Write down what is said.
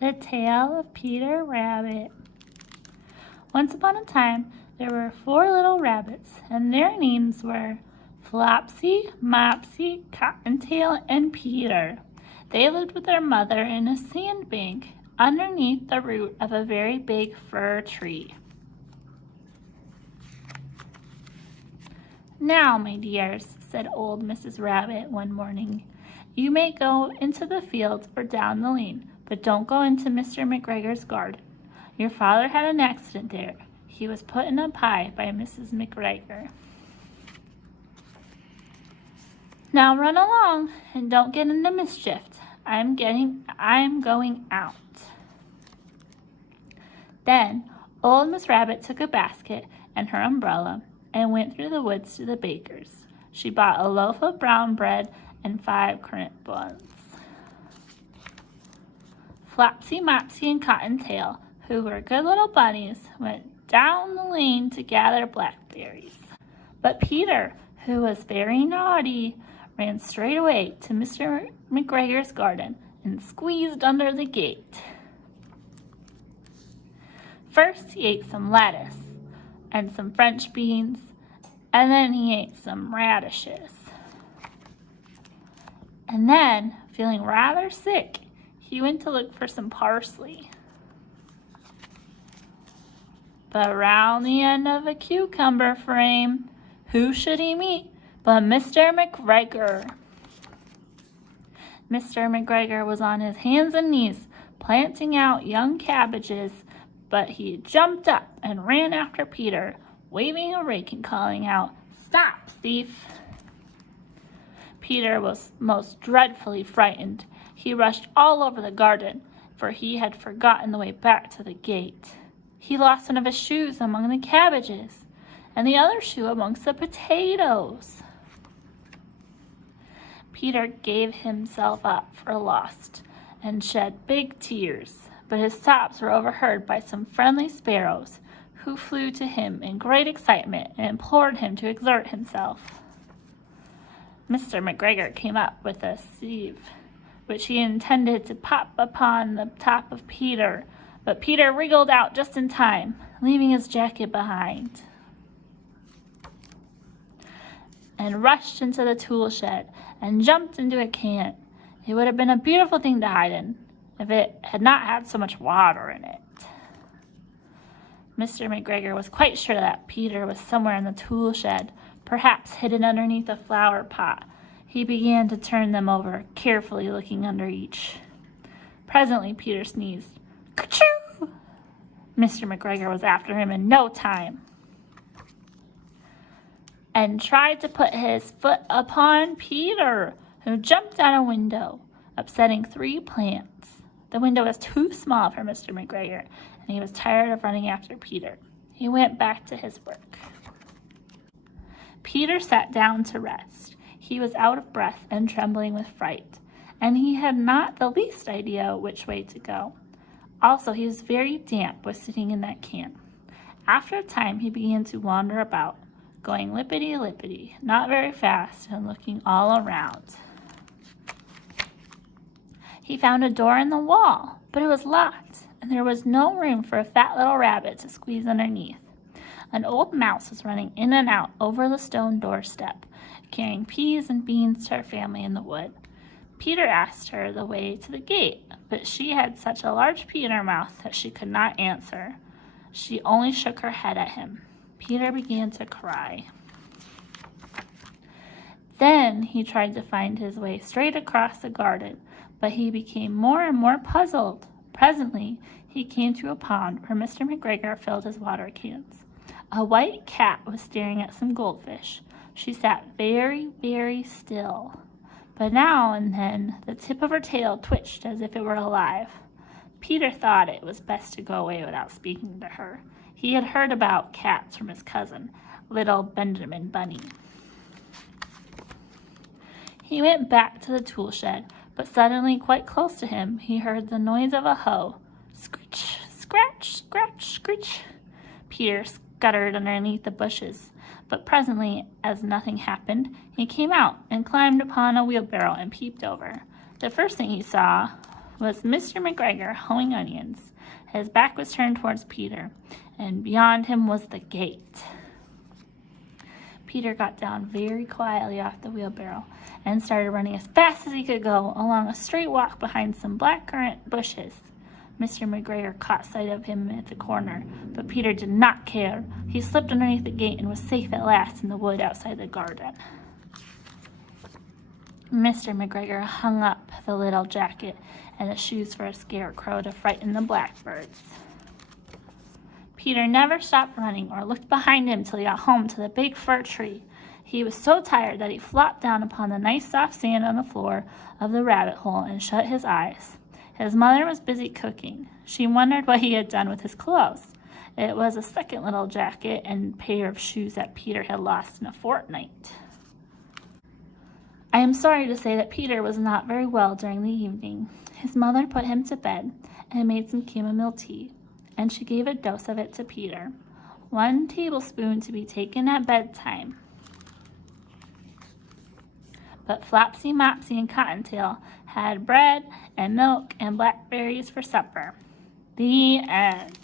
The Tale of Peter Rabbit. Once upon a time, there were 4 little rabbits, and their names were Flopsy, Mopsy, Cottontail, and Peter. They lived with their mother in a sandbank underneath the root of a very big fir tree. "Now, my dears," said old Mrs. Rabbit one morning, "you may go into the fields or down the lane, but don't go into Mr. McGregor's garden. Your father had an accident there. He was put in a pie by Mrs. McGregor. Now run along and don't get into mischief. I'm going out." Then old Miss Rabbit took a basket and her umbrella and went through the woods to the baker's. She bought a loaf of brown bread and 5 currant buns. Flopsy, Mopsy, and Cottontail, who were good little bunnies, went down the lane to gather blackberries. But Peter, who was very naughty, ran straight away to Mr. McGregor's garden and squeezed under the gate. First he ate some lettuce and some French beans, and then he ate some radishes. And then, feeling rather sick, he went to look for some parsley. But around the end of a cucumber frame, who should he meet but Mr. McGregor? Mr. McGregor was on his hands and knees planting out young cabbages, but he jumped up and ran after Peter, waving a rake and calling out, "Stop, thief!" Peter was most dreadfully frightened. He rushed all over the garden, for he had forgotten the way back to the gate. He lost one of his shoes among the cabbages, and the other shoe amongst the potatoes. Peter gave himself up for lost and shed big tears, but his sobs were overheard by some friendly sparrows, who flew to him in great excitement and implored him to exert himself. Mr. McGregor came up with a sieve, which he intended to pop upon the top of Peter, but Peter wriggled out just in time, leaving his jacket behind, and rushed into the tool shed and jumped into a can. It would have been a beautiful thing to hide in if it had not had so much water in it. Mr. McGregor was quite sure that Peter was somewhere in the tool shed, perhaps hidden underneath a flower pot. He began to turn them over, carefully looking under each. Presently Peter sneezed. "Kerchoo!" Mr. McGregor was after him in no time, and tried to put his foot upon Peter, who jumped out a window, upsetting 3 plants. The window was too small for Mr. McGregor, and he was tired of running after Peter. He went back to his work. Peter sat down to rest. He was out of breath and trembling with fright, and he had not the least idea which way to go. Also, he was very damp with sitting in that can. After a time, he began to wander about, going lippity-lippity, not very fast, and looking all around. He found a door in the wall, but it was locked, and there was no room for a fat little rabbit to squeeze underneath. An old mouse was running in and out over the stone doorstep, carrying peas and beans to her family in the wood. Peter asked her the way to the gate, but she had such a large pea in her mouth that she could not answer. She only shook her head at him. Peter began to cry. Then he tried to find his way straight across the garden, but he became more and more puzzled. Presently, he came to a pond where Mr. McGregor filled his water cans. A white cat was staring at some goldfish. She sat very, very still, but now and then the tip of her tail twitched as if it were alive. Peter thought it was best to go away without speaking to her. He had heard about cats from his cousin, little Benjamin Bunny. He went back to the tool shed, but suddenly, quite close to him, he heard the noise of a hoe. Screech, scratch, scratch, screech. Peter scuttered underneath the bushes, but presently, as nothing happened, he came out and climbed upon a wheelbarrow and peeped over. The first thing he saw was Mr. McGregor hoeing onions. His back was turned towards Peter, and beyond him was the gate. Peter got down very quietly off the wheelbarrow and started running as fast as he could go along a straight walk behind some blackcurrant bushes. Mr. McGregor caught sight of him at the corner, but Peter did not care. He slipped underneath the gate and was safe at last in the wood outside the garden. Mr. McGregor hung up the little jacket and the shoes for a scarecrow to frighten the blackbirds. Peter never stopped running or looked behind him till he got home to the big fir tree. He was so tired that he flopped down upon the nice soft sand on the floor of the rabbit hole and shut his eyes. His mother was busy cooking. She wondered what he had done with his clothes. It was a second little jacket and pair of shoes that Peter had lost in a fortnight. I am sorry to say that Peter was not very well during the evening. His mother put him to bed and made some chamomile tea, and she gave a dose of it to Peter, 1 tablespoon to be taken at bedtime. But Flopsy, Mopsy, and Cottontail had bread and milk and blackberries for supper. The end.